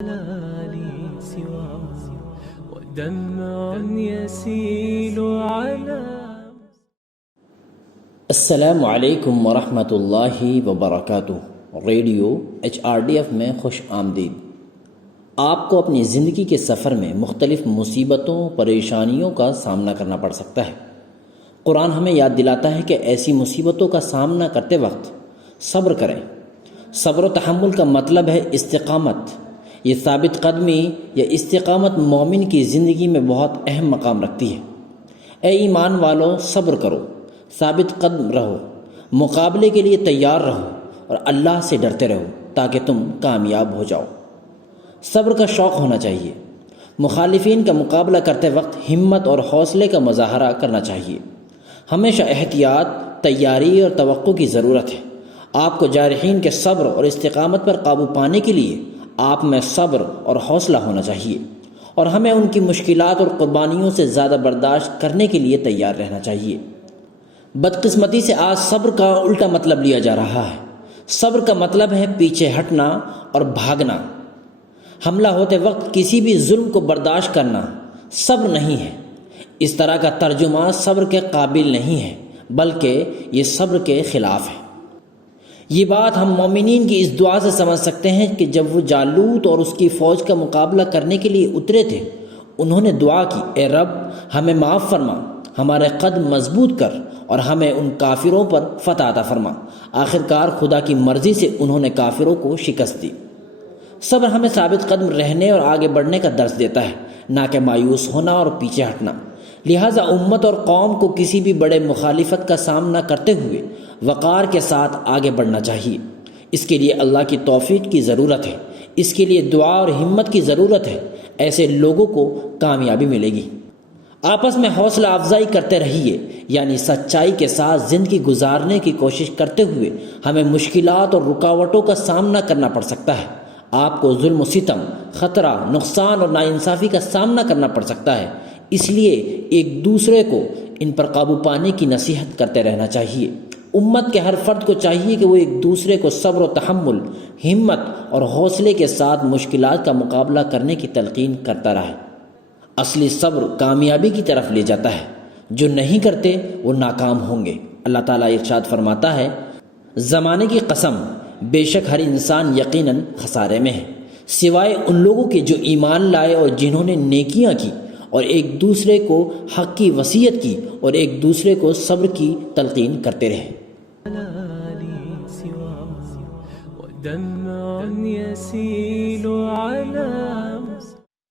لي سواه ودمع يسيل على السلام علیکم ورحمۃ اللہ وبرکاتہ۔ ریڈیو HRDF میں خوش آمدید۔ آپ کو اپنی زندگی کے سفر میں مختلف مصیبتوں پریشانیوں کا سامنا کرنا پڑ سکتا ہے۔ قرآن ہمیں یاد دلاتا ہے کہ ایسی مصیبتوں کا سامنا کرتے وقت صبر کریں۔ صبر و تحمل کا مطلب ہے استقامت۔ یہ ثابت قدمی یا استقامت مومن کی زندگی میں بہت اہم مقام رکھتی ہے۔ اے ایمان والو، صبر کرو، ثابت قدم رہو، مقابلے کے لیے تیار رہو اور اللہ سے ڈرتے رہو تاکہ تم کامیاب ہو جاؤ۔ صبر کا شوق ہونا چاہیے۔ مخالفین کا مقابلہ کرتے وقت ہمت اور حوصلے کا مظاہرہ کرنا چاہیے۔ ہمیشہ احتیاط، تیاری اور توقع کی ضرورت ہے۔ آپ کو جارحین کے صبر اور استقامت پر قابو پانے کے لیے آپ میں صبر اور حوصلہ ہونا چاہیے، اور ہمیں ان کی مشکلات اور قربانیوں سے زیادہ برداشت کرنے کے لیے تیار رہنا چاہیے۔ بدقسمتی سے آج صبر کا الٹا مطلب لیا جا رہا ہے۔ صبر کا مطلب ہے پیچھے ہٹنا اور بھاگنا۔ حملہ ہوتے وقت کسی بھی ظلم کو برداشت کرنا صبر نہیں ہے۔ اس طرح کا ترجمہ صبر کے قابل نہیں ہے، بلکہ یہ صبر کے خلاف ہے۔ یہ بات ہم مومنین کی اس دعا سے سمجھ سکتے ہیں کہ جب وہ جالوت اور اس کی فوج کا مقابلہ کرنے کے لیے اترے تھے، انہوں نے دعا کی، اے رب ہمیں معاف فرما، ہمارے قدم مضبوط کر اور ہمیں ان کافروں پر فتح عطا فرما۔ آخرکار خدا کی مرضی سے انہوں نے کافروں کو شکست دی۔ صبر ہمیں ثابت قدم رہنے اور آگے بڑھنے کا درس دیتا ہے، نہ کہ مایوس ہونا اور پیچھے ہٹنا۔ لہٰذا امت اور قوم کو کسی بھی بڑے مخالفت کا سامنا کرتے ہوئے وقار کے ساتھ آگے بڑھنا چاہیے۔ اس کے لیے اللہ کی توفیق کی ضرورت ہے، اس کے لیے دعا اور ہمت کی ضرورت ہے۔ ایسے لوگوں کو کامیابی ملے گی۔ آپس میں حوصلہ افزائی کرتے رہیے، یعنی سچائی کے ساتھ زندگی گزارنے کی کوشش کرتے ہوئے ہمیں مشکلات اور رکاوٹوں کا سامنا کرنا پڑ سکتا ہے۔ آپ کو ظلم و ستم، خطرہ، نقصان اور ناانصافی کا سامنا کرنا پڑ سکتا ہے۔ اس لیے ایک دوسرے کو ان پر قابو پانے کی نصیحت کرتے رہنا چاہیے۔ امت کے ہر فرد کو چاہیے کہ وہ ایک دوسرے کو صبر و تحمل، ہمت اور حوصلے کے ساتھ مشکلات کا مقابلہ کرنے کی تلقین کرتا رہے۔ اصلی صبر کامیابی کی طرف لے جاتا ہے، جو نہیں کرتے وہ ناکام ہوں گے۔ اللہ تعالیٰ ارشاد فرماتا ہے، زمانے کی قسم، بے شک ہر انسان یقیناً خسارے میں ہے، سوائے ان لوگوں کے جو ایمان لائے اور جنہوں نے نیکیاں کی اور ایک دوسرے کو حق کی وصیت کی اور ایک دوسرے کو صبر کی تلقین کرتے رہے۔ لي سواه ودمع يسيل على